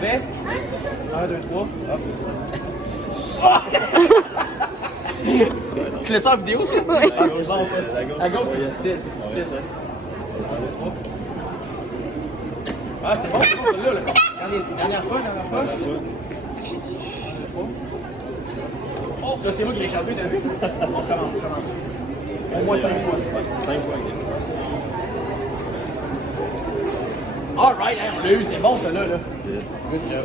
Prêt? 1, 2, 3. Tu l'as-tu en vidéo, ça? Oui. Ah, c'est bon, ça. À gauche, c'est difficile, c'est difficile, ça. Ah, c'est bon, celui-là, là. Dernière fois. Oh, là, c'est moi qui l'ai échappé, t'as vu? On recommence. Au moins 5 fois. 5 fois. Alright, hey, on l'a eu, c'est bon, celui-là, là. Good job.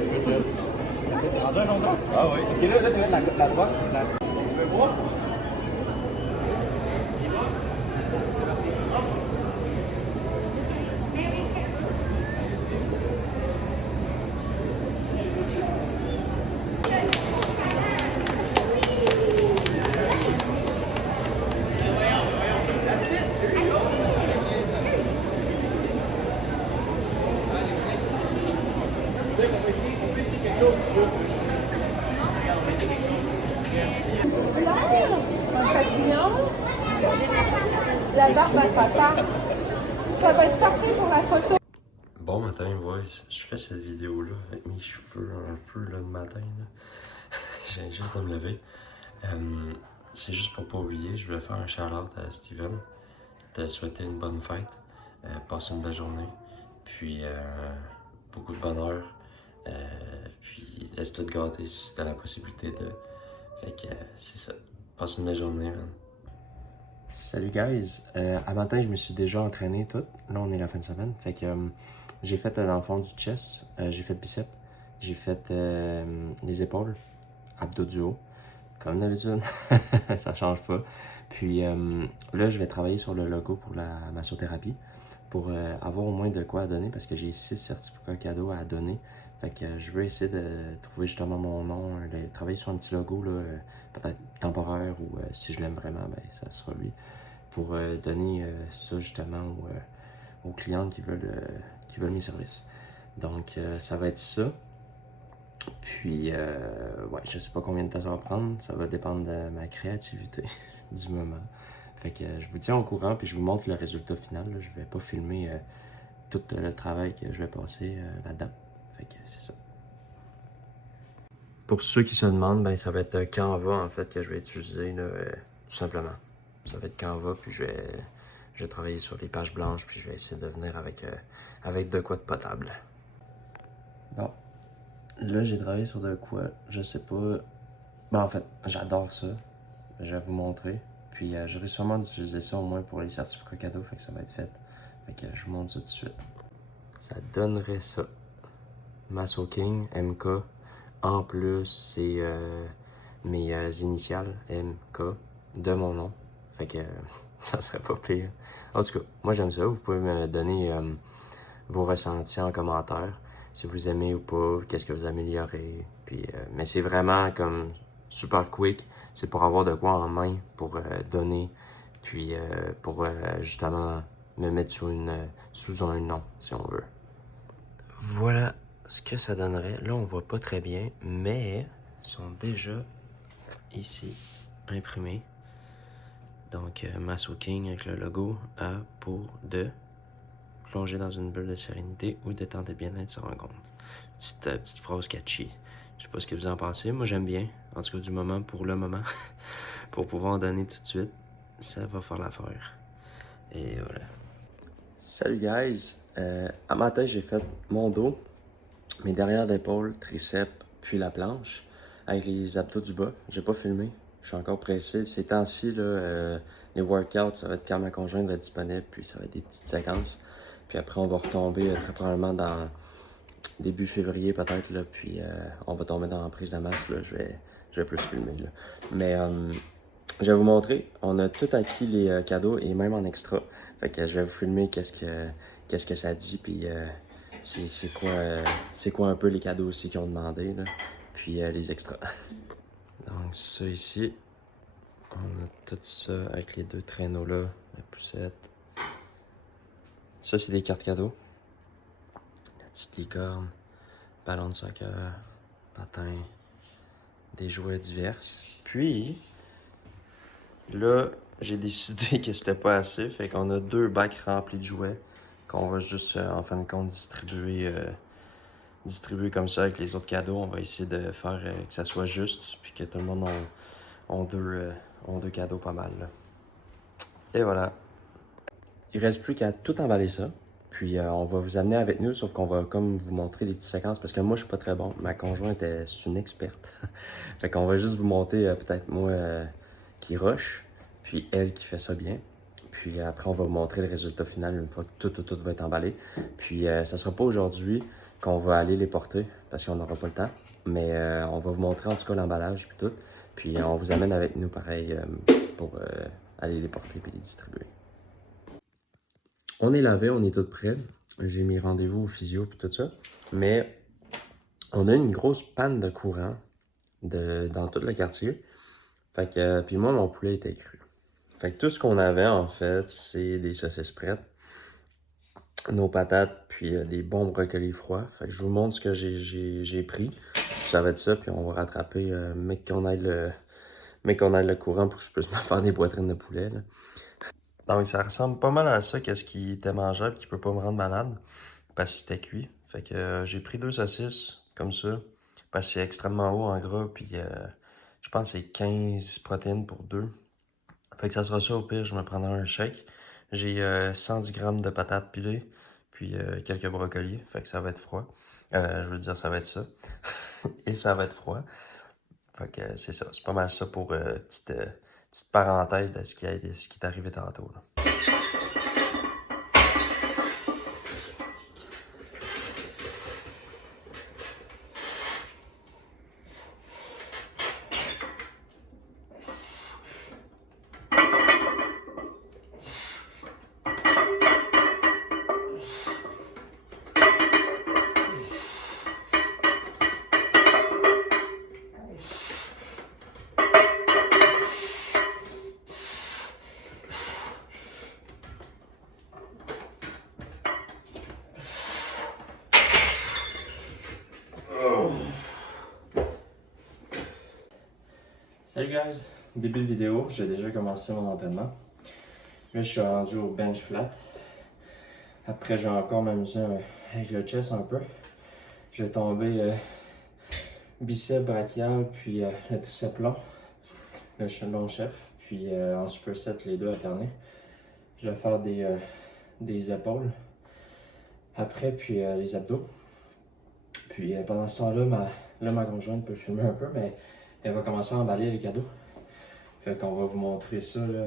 Rendu un jaune d'or? Ah oui. Parce que là, tu mets la droite. Tu veux voir? La barbe à papa. Ça va être parfait pour la photo. Bon matin, boys. Je fais cette vidéo-là avec mes cheveux un peu là, le matin. Je viens juste de me lever. C'est juste pour pas oublier, je voulais faire un shout-out à Steven. Te souhaiter une bonne fête. Passe une belle journée. Puis beaucoup de bonheur. Puis laisse-toi te gâter si t'as la possibilité de. Fait que c'est ça. Passe une belle journée, man. Salut guys, à matin je me suis déjà entraîné tout, là on est la fin de semaine, fait que j'ai fait dans le fond du chest, j'ai fait biceps, j'ai fait les épaules, abdos du haut, comme d'habitude, ça change pas. Puis là je vais travailler sur le logo pour la massothérapie, pour avoir au moins de quoi à donner, parce que j'ai 6 certificats cadeaux à donner. Fait que je veux essayer de trouver justement mon nom, de travailler sur un petit logo, là, peut-être temporaire, ou si je l'aime vraiment, ben ça sera lui. Pour donner ça justement aux clientes qui veulent mes services. Donc ça va être ça. Puis ouais, je sais pas combien de temps ça va prendre, ça va dépendre de ma créativité du moment. Fait que je vous tiens au courant, puis je vous montre le résultat final, là. Je vais pas filmer tout le travail que je vais passer là-dedans. Fait que c'est ça. Pour ceux qui se demandent, ben ça va être Canva en fait que je vais utiliser là, tout simplement. Ça va être Canva, puis je vais travailler sur les pages blanches, puis je vais essayer de venir avec de quoi de potable. Bon, là j'ai travaillé sur de quoi, je sais pas. Ben en fait, j'adore ça. Je vais vous montrer. Puis je risque sûrement d'utiliser ça au moins pour les certificats cadeaux, fait que ça va être fait. Fait que je vous montre ça tout de suite. Ça donnerait ça. Masso King, MK. En plus, c'est mes initiales, MK, de mon nom. Fait que ça serait pas pire. En tout cas, moi j'aime ça. Vous pouvez me donner vos ressentis en commentaire. Si vous aimez ou pas, qu'est-ce que vous améliorez. Puis, mais c'est vraiment comme super quick. C'est pour avoir de quoi en main, pour donner. Puis pour justement me mettre sous un nom, si on veut. Voilà ce que ça donnerait. Là, on voit pas très bien, mais ils sont déjà ici imprimés. Donc, Masso King avec le logo A pour de plonger dans une bulle de sérénité ou détente et bien-être se rencontre. Petite phrase catchy. Je sais pas ce que vous en pensez. Moi, j'aime bien. En tout cas, du moment pour le moment. Pour pouvoir en donner tout de suite, ça va faire l'affaire. Et voilà. Salut guys. À matin, j'ai fait mon dos, mes derrière d'épaule, triceps, puis la planche, avec les abdos du bas. J'ai pas filmé, je suis encore pressé. Ces temps-ci, les workouts, ça va être quand ma conjointe va être disponible, puis ça va être des petites séquences. Puis après, on va retomber très probablement dans début février peut-être, là, puis on va tomber dans la prise de masse, là, je vais plus filmer. Là. Mais je vais vous montrer, on a tout acquis les cadeaux, et même en extra. Fait que je vais vous filmer qu'est-ce que ça dit, puis c'est quoi un peu les cadeaux aussi qu'ils ont demandé, là, puis les extras. Donc ça ici, on a tout ça avec les deux traîneaux là, la poussette. Ça c'est des cartes cadeaux. La petite licorne, ballon de soccer, patin, des jouets divers. Puis là, j'ai décidé que c'était pas assez, fait qu'on a 2 bacs remplis de jouets qu'on va juste en fin de compte distribuer distribuer comme ça avec les autres cadeaux. On va essayer de faire que ça soit juste, puis que tout le monde ont deux cadeaux pas mal. Là. Et voilà. Il reste plus qu'à tout emballer ça. Puis on va vous amener avec nous, sauf qu'on va comme vous montrer des petites séquences, parce que moi je suis pas très bon. Ma conjointe est une experte. Fait qu'on va juste vous montrer peut-être moi qui rush, puis elle qui fait ça bien. Puis après on va vous montrer le résultat final une fois que tout va être emballé. Puis ça sera pas aujourd'hui qu'on va aller les porter, parce qu'on n'aura pas le temps. Mais on va vous montrer en tout cas l'emballage puis tout. Puis on vous amène avec nous pareil pour aller les porter puis les distribuer. On est lavé, on est tout prêt. J'ai mis rendez-vous au physio et tout ça. Mais on a une grosse panne de courant dans tout le quartier. Fait que, puis moi, mon poulet était cru. Fait que tout ce qu'on avait, en fait, c'est des saucisses prêtes, nos patates, puis des bons brocolis froids. Fait que je vous montre ce que j'ai pris. Ça va être ça, puis on va rattraper, mec qu'on aille le courant pour que je puisse me faire des poitrines de poulet, là. Donc, ça ressemble pas mal à ça, qu'est-ce qui était mangeable, qui peut pas me rendre malade, parce que c'était cuit. Fait que j'ai pris 2 saucisses, comme ça, parce que c'est extrêmement haut en gras, puis je pense que c'est 15 protéines pour 2. Fait que ça sera ça, au pire, je me prendrai un shake. J'ai 110 grammes de patates pilées, puis quelques brocolis, fait que ça va être froid. Je veux dire, ça va être ça. Et ça va être froid. Fait que c'est ça, c'est pas mal ça pour petite parenthèse de ce qui est arrivé tantôt, là. Salut guys! Début de vidéo, j'ai déjà commencé mon entraînement. Là, je suis rendu au bench flat. Après, j'ai encore m'amusé avec le chest un peu. J'ai tombé biceps brachial, puis le triceps long, le long chef. Puis en superset, les deux alternés. Je vais faire des épaules. Après, puis les abdos. Puis pendant ce temps-là, ma conjointe peut filmer un peu, mais elle va commencer à emballer les cadeaux. Fait qu'on va vous montrer ça, là,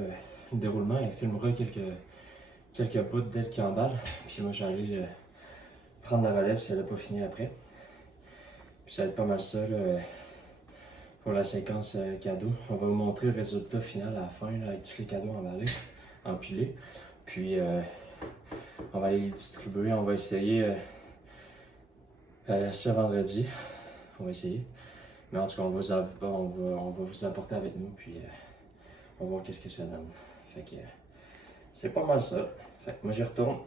le déroulement. Elle filmera quelques bouts d'elle qui emballe. Puis moi, j'allais prendre la relève si elle n'a pas fini après. Puis ça va être pas mal ça là, pour la séquence cadeaux. On va vous montrer le résultat final à la fin, là, avec tous les cadeaux emballés, empilés. Puis on va aller les distribuer. On va essayer ce vendredi. On va essayer. Mais en tout cas, on va vous apporter avec nous, puis on va voir qu'est-ce que ça donne. Fait que c'est pas mal ça. Fait que moi, j'y retourne.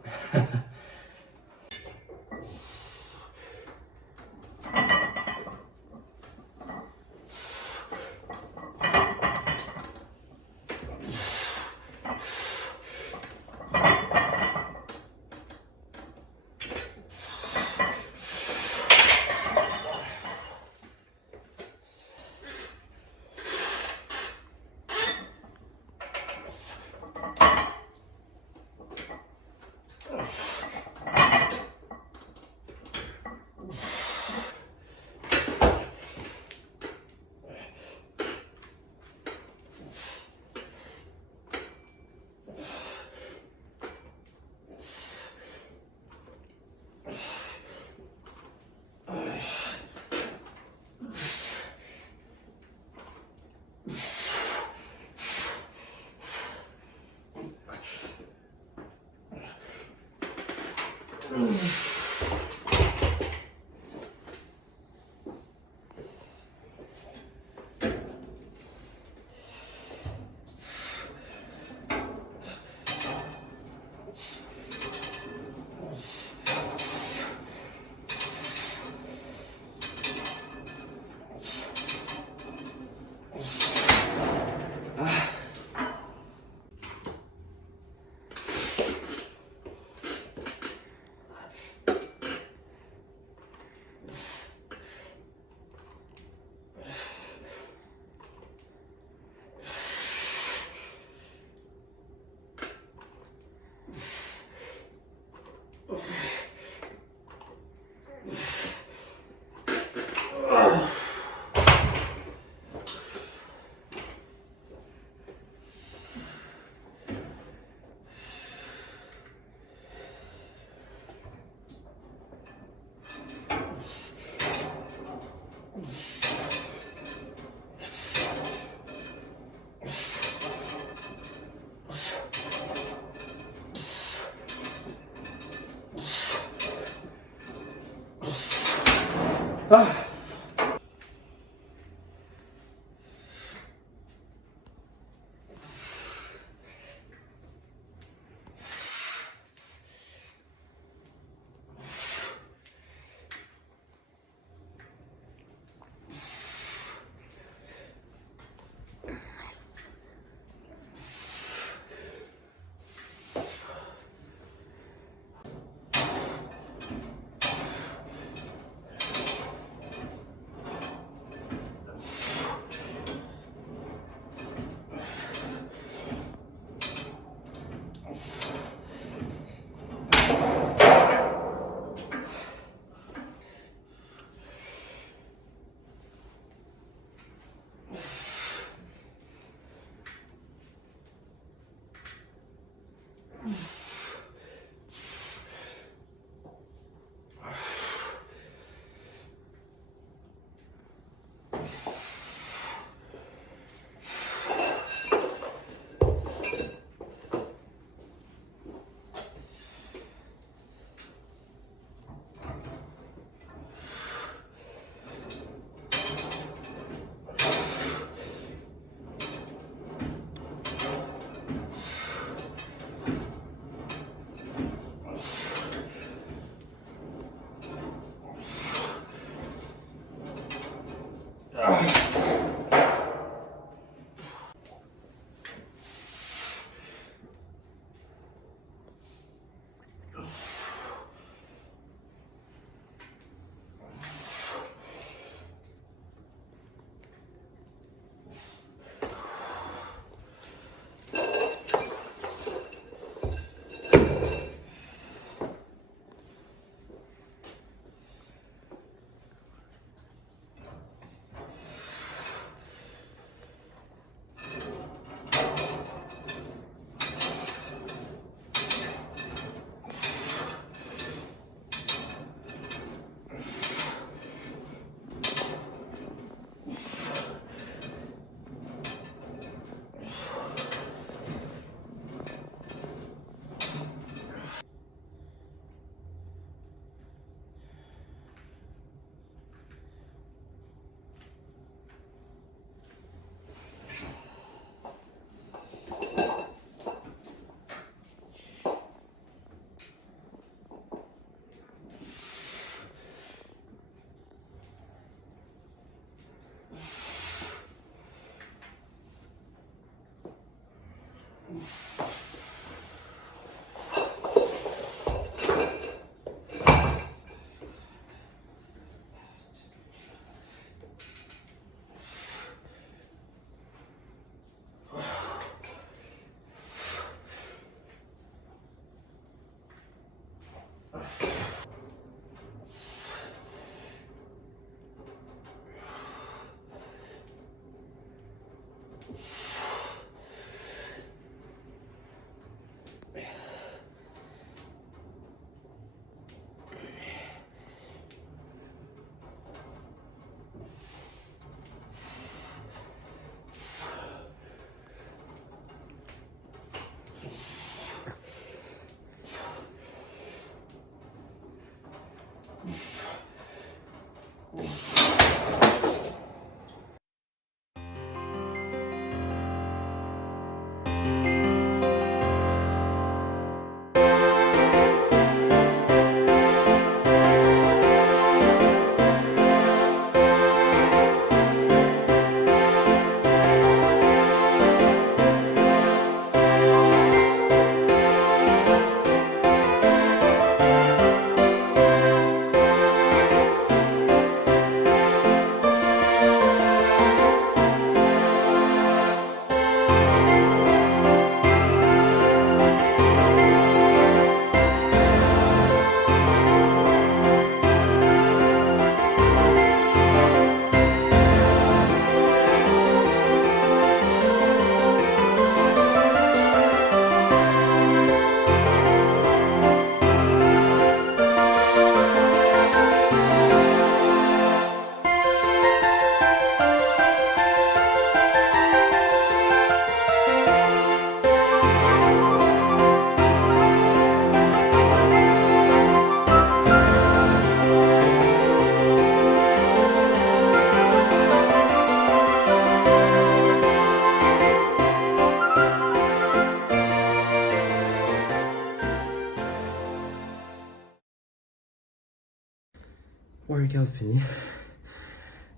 workout fini.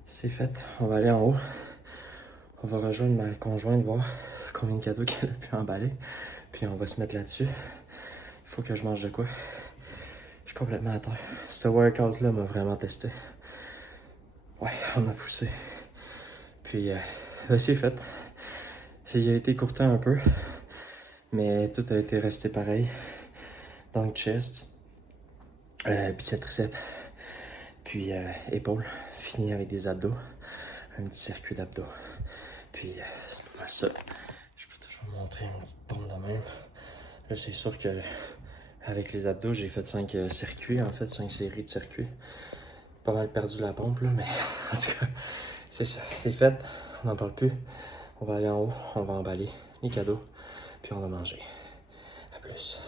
C'est fait. On va aller en haut. On va rejoindre ma conjointe, voir combien de cadeaux qu'elle a pu emballer. Puis on va se mettre là-dessus. Il faut que je mange de quoi. Je suis complètement à terre. Ce workout-là m'a vraiment testé. Ouais, on a poussé. Puis, c'est fait. Il a été courté un peu. Mais tout a été resté pareil. Dans le chest. Bicep, triceps. Puis, épaules. Fini avec des abdos. Un petit circuit d'abdos. Puis, c'est pas mal ça. Je peux toujours montrer une petite pompe de même. Là, c'est sûr que avec les abdos, j'ai fait 5 circuits, en fait, 5 séries de circuits. Pas mal perdu la pompe, là, mais en tout cas, c'est ça. C'est fait. On n'en parle plus. On va aller en haut, on va emballer les cadeaux, puis on va manger. À plus.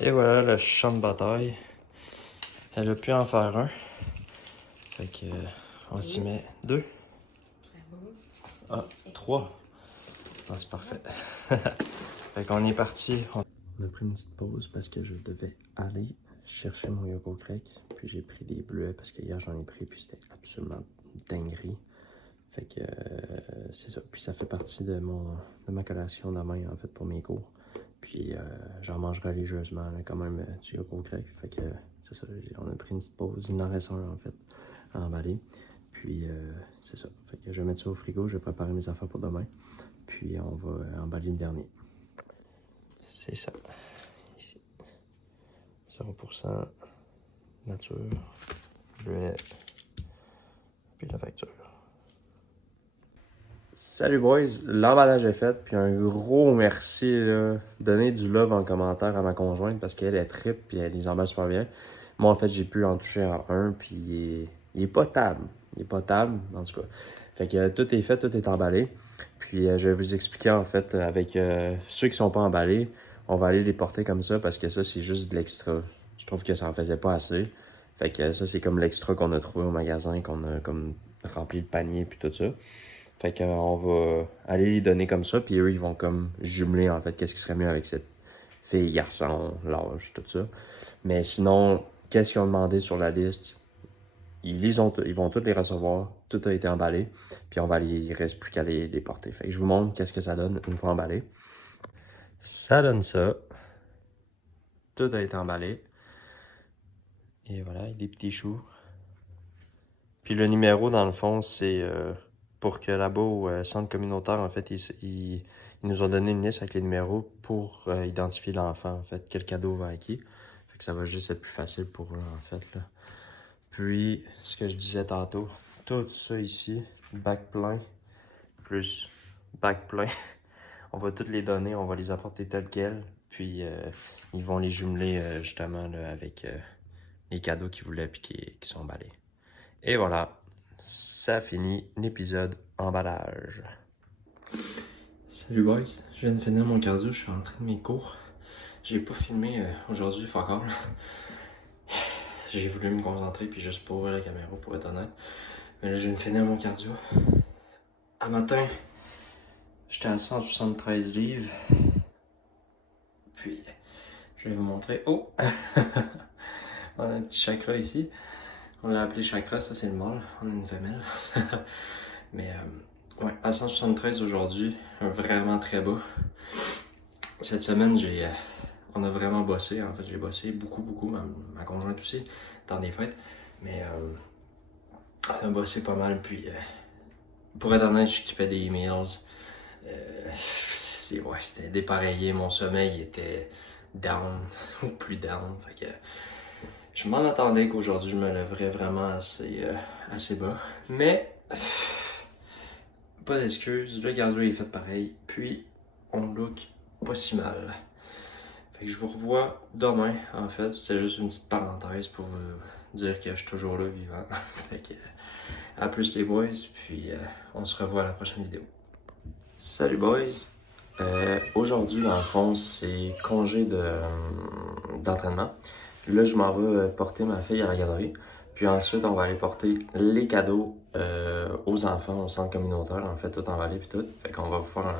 Et voilà le champ de bataille. Elle a pu en faire un. Fait que, on s'y met 2. Ah, 3. Ah, c'est parfait. Fait qu'on est parti. On a pris une petite pause parce que je devais aller chercher mon yogourt grec. Puis j'ai pris des bleuets parce que hier j'en ai pris puis c'était absolument dinguerie. Fait que c'est ça. Puis ça fait partie de ma collation demain en fait pour mes cours. Puis j'en mange religieusement là, quand même du yogourt grec. Fait que c'est ça. On a pris une petite pause. Il en reste un en fait à emballer. Puis c'est ça. Fait que je vais mettre ça au frigo. Je vais préparer mes affaires pour demain. Puis on va emballer le dernier. C'est ça. Ici. 0% nature, bleuet, puis la facture. Salut boys, l'emballage est fait, puis un gros merci là. Donnez du love en commentaire à ma conjointe parce qu'elle est trip puis elle les emballe super bien. Moi en fait j'ai pu en toucher en un puis il est potable. Il est potable en tout cas. Fait que tout est fait, tout est emballé. Puis je vais vous expliquer en fait avec ceux qui sont pas emballés, on va aller les porter comme ça parce que ça c'est juste de l'extra. Je trouve que ça en faisait pas assez. Fait que ça c'est comme l'extra qu'on a trouvé au magasin, qu'on a comme rempli le panier puis tout ça. Fait qu'on va aller les donner comme ça, puis eux, ils vont comme jumeler, en fait, qu'est-ce qui serait mieux avec cette fille, garçon, l'âge, tout ça. Mais sinon, qu'est-ce qu'ils ont demandé sur la liste? Ils vont tous les recevoir, tout a été emballé, puis il reste plus qu'à les porter. Fait que je vous montre qu'est-ce que ça donne une fois emballé. Ça donne ça. Tout a été emballé. Et voilà, des petits choux. Puis le numéro, dans le fond, c'est... pour que là-bas au centre communautaire, en fait, ils nous ont donné une liste avec les numéros pour identifier l'enfant, en fait, quel cadeau va à qui. Fait que ça va juste être plus facile pour eux, en fait, là. Puis, ce que je disais tantôt, tout ça ici, bac plein, plus bac plein, on va toutes les donner, on va les apporter telles quelles, puis ils vont les jumeler, justement, là, avec les cadeaux qu'ils voulaient puis qui sont emballés. Et voilà. Ça finit l'épisode emballage. Salut boys, je viens de finir mon cardio, je suis rentré de mes cours. J'ai pas filmé aujourd'hui, fuck all. J'ai voulu me concentrer puis juste pas ouvrir la caméra pour être honnête. Mais là je viens de finir mon cardio. À matin, j'étais à 173 livres. Puis je vais vous montrer. Oh! On a un petit chakra ici. On l'a appelé chakra, ça c'est le mâle, on a une femelle. Mais ouais, à 173 aujourd'hui, vraiment très bas. Cette semaine, on a vraiment bossé, en fait j'ai bossé beaucoup, ma conjointe aussi, dans des fêtes. Mais on a bossé pas mal, puis pour être honnête, je skippais des emails. C'était dépareillé, mon sommeil était down, ou plus down, fait que... Je m'en attendais qu'aujourd'hui je me lèverais vraiment assez bas. Mais, pas d'excuses, le cardio est fait pareil. Puis, on look pas si mal. Fait que je vous revois demain, en fait. C'était juste une petite parenthèse pour vous dire que je suis toujours là, vivant. Fait que, à plus les boys, puis on se revoit à la prochaine vidéo. Salut boys! Aujourd'hui, dans le fond, c'est congé d'entraînement. Là, je m'en vais porter ma fille à la garderie. Puis ensuite, on va aller porter les cadeaux aux enfants au centre communautaire. En fait, tout emballé puis tout. Fait qu'on va faire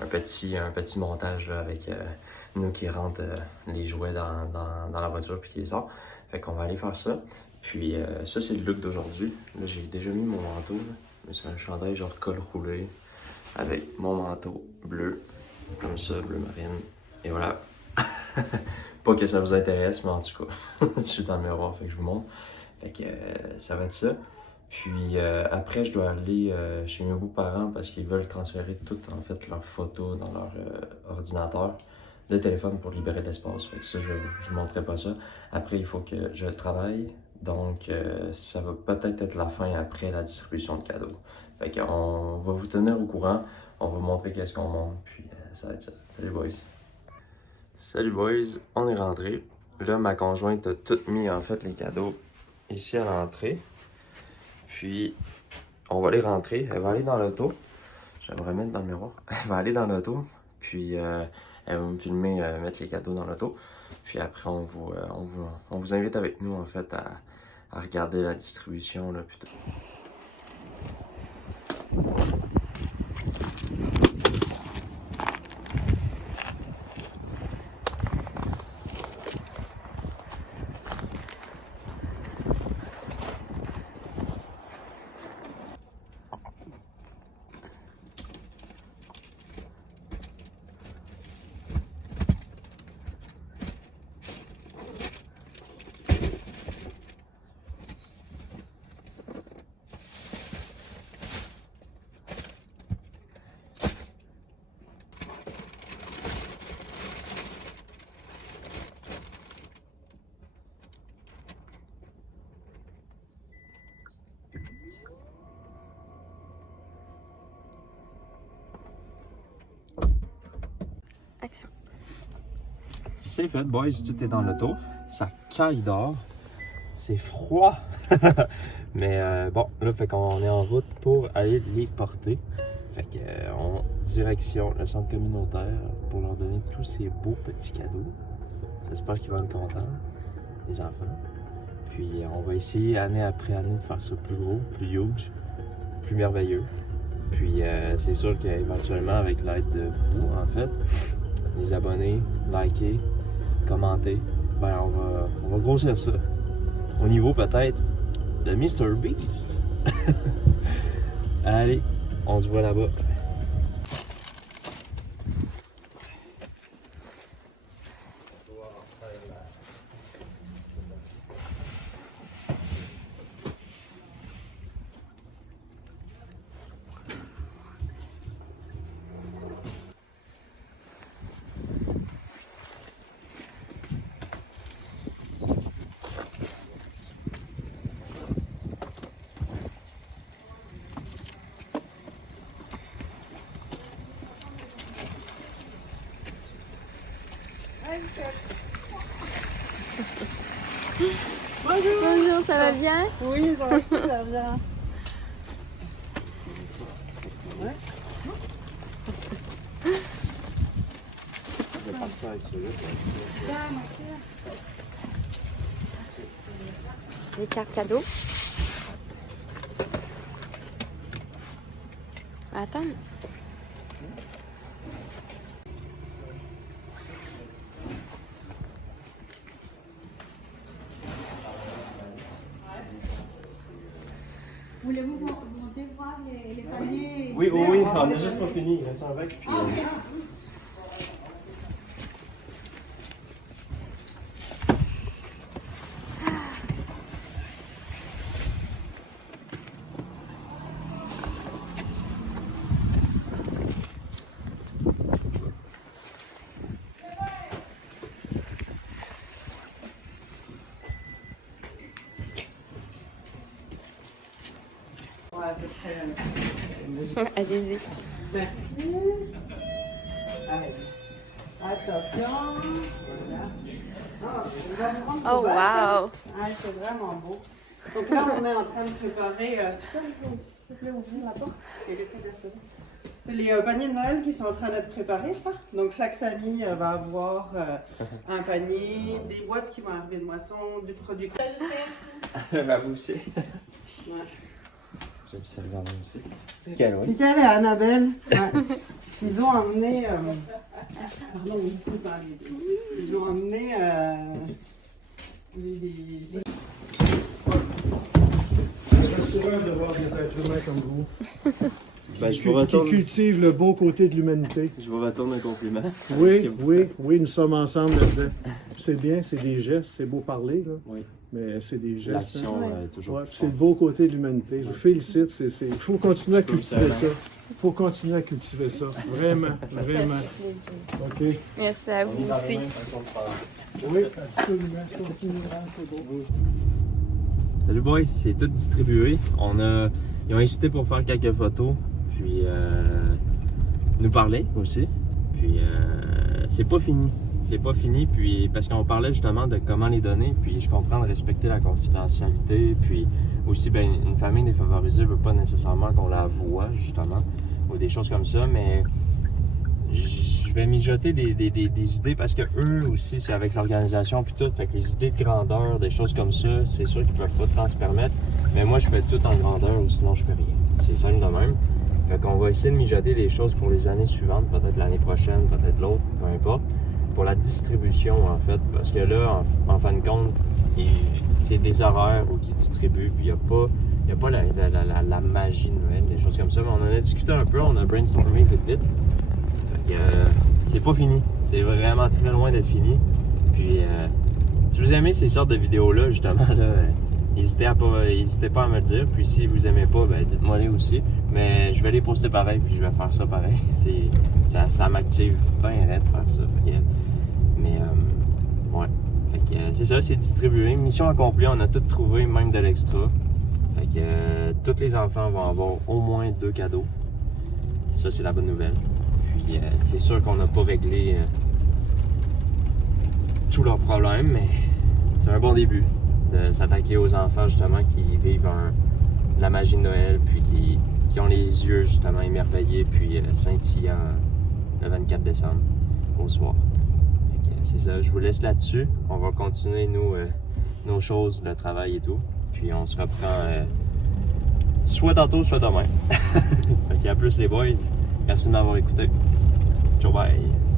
un petit montage là, avec nous qui rentrent les jouets dans la voiture puis qui les sort. Fait qu'on va aller faire ça. Puis ça, c'est le look d'aujourd'hui. Là, j'ai déjà mis mon manteau, là. Mais c'est un chandail genre col roulé avec mon manteau bleu, comme ça, bleu marine. Et voilà. Pas que ça vous intéresse, mais en tout cas, je suis dans le miroir, fait que je vous montre. Fait que ça va être ça. Puis après, je dois aller chez mes beaux-parents parce qu'ils veulent transférer toutes en fait leurs photos dans leur ordinateur de téléphone pour libérer de l'espace. Fait que ça, je vous montrerai pas ça. Après, il faut que je travaille. Donc, ça va peut-être être la fin après la distribution de cadeaux. Fait qu'on va vous tenir au courant. On va vous montrer qu'est-ce qu'on monte. Puis ça va être ça. Salut boys! Salut boys! On est rentré. Là, ma conjointe a tout mis en fait les cadeaux ici à l'entrée. Puis, on va les rentrer. Elle va aller dans l'auto. Je vais me remettre dans le miroir. Elle va aller dans l'auto. Puis, elle va me filmer, mettre les cadeaux dans l'auto. Puis après, on vous invite avec nous, en fait, à regarder la distribution, là, plutôt. Action. C'est fait, boys, tout est dans l'auto. Ça caille dehors. C'est froid. Mais bon, là, fait qu'on est en route pour aller les porter. Fait que on direction le centre communautaire pour leur donner tous ces beaux petits cadeaux. J'espère qu'ils vont être contents, les enfants. Puis on va essayer année après année de faire ça plus gros, plus huge, plus merveilleux. Puis c'est sûr qu'éventuellement, avec l'aide de vous, en fait, les abonnés, liker, commenter, ben on va grossir ça. Au niveau peut-être de Mr. Beast. Allez, on se voit là-bas. Bonjour. Bonjour, ça va bien? Oui, ça va super bien. Ouais. Je vais partir avec celui-là. Les cartes cadeaux. Attends. Voulez-vous monter voir les paniers? Oui, on a juste pas fini. Il reste un bec. Puis, Ouais, c'est très Allez-y. Merci. Allez. Attention. Voilà. Oh, wow! Ah, c'est vraiment beau. Donc là, on est en train de préparer. Tu peux, s'il te plaît, ouvrir la porte? C'est les paniers de Noël qui sont en train d'être préparés, ça. Donc chaque famille va avoir un panier, des boîtes qui vont arriver de moisson, du produit. bah, vous aussi. Ouais. J'observe moi aussi. Quelle, oui. Michael et Annabelle, ouais. Ils ont amené. Pardon, on peut parler. Ils ont amené. heureux de voir des êtres humains comme vous. Ben, Qui cultivent le bon côté de l'humanité. Je vous retourne un compliment. Oui, nous sommes ensemble là-dedans. C'est bien, c'est des gestes, c'est beau parler, là, Oui. mais c'est des gestes. L'action hein. est toujours Ouais, plus c'est le forte. beau côté de l'humanité. Je vous félicite. Il faut continuer à cultiver ça, ça. Il faut continuer à cultiver ça. Vraiment, vraiment. OK? Merci à vous aussi. Oui, absolument. Continuez, c'est beau. Salut boys, c'est tout distribué. Ils ont insisté pour faire quelques photos, puis nous parler aussi. Puis c'est pas fini. C'est pas fini, puis parce qu'on parlait justement de comment les donner, puis je comprends de respecter la confidentialité, puis aussi, ben, une famille défavorisée veut pas nécessairement qu'on la voie, justement, ou des choses comme ça, mais je vais mijoter des idées parce que eux aussi, c'est avec l'organisation puis tout, fait que les idées de grandeur, des choses comme ça, c'est sûr qu'ils peuvent pas tant se permettre, mais moi je fais tout en grandeur ou sinon je fais rien. C'est simple de même. Fait qu'on va essayer de mijoter des choses pour les années suivantes, peut-être l'année prochaine, peut-être l'autre, peu importe, pour la distribution en fait, parce que là, en fin de compte, c'est des horaires où ils distribuent, puis il n'y a pas la magie de Noël, des choses comme ça, mais on en a discuté un peu, on a brainstormé vite. C'est pas fini. C'est vraiment très loin d'être fini. Puis, si vous aimez ces sortes de vidéos-là, justement, là, n'hésitez pas à me le dire. Puis, si vous aimez pas, ben, dites-moi les aussi. Mais je vais les poster pareil, puis je vais faire ça pareil. Ça m'active bien raide de faire ça. Ouais. Fait que, c'est ça, c'est distribué. Mission accomplie, on a tout trouvé, même de l'extra. Fait que tous les enfants vont avoir au moins 2 cadeaux. Ça, c'est la bonne nouvelle. Puis c'est sûr qu'on n'a pas réglé tous leurs problèmes, mais c'est un bon début de s'attaquer aux enfants justement qui vivent la magie de Noël, puis qui ont les yeux justement émerveillés, puis scintillants le 24 décembre au soir. C'est ça, je vous laisse là-dessus. On va continuer nos choses, le travail et tout. Puis on se reprend soit tantôt, soit demain. Fait qu'à plus les boys. Merci de m'avoir écouté. Ciao, bye!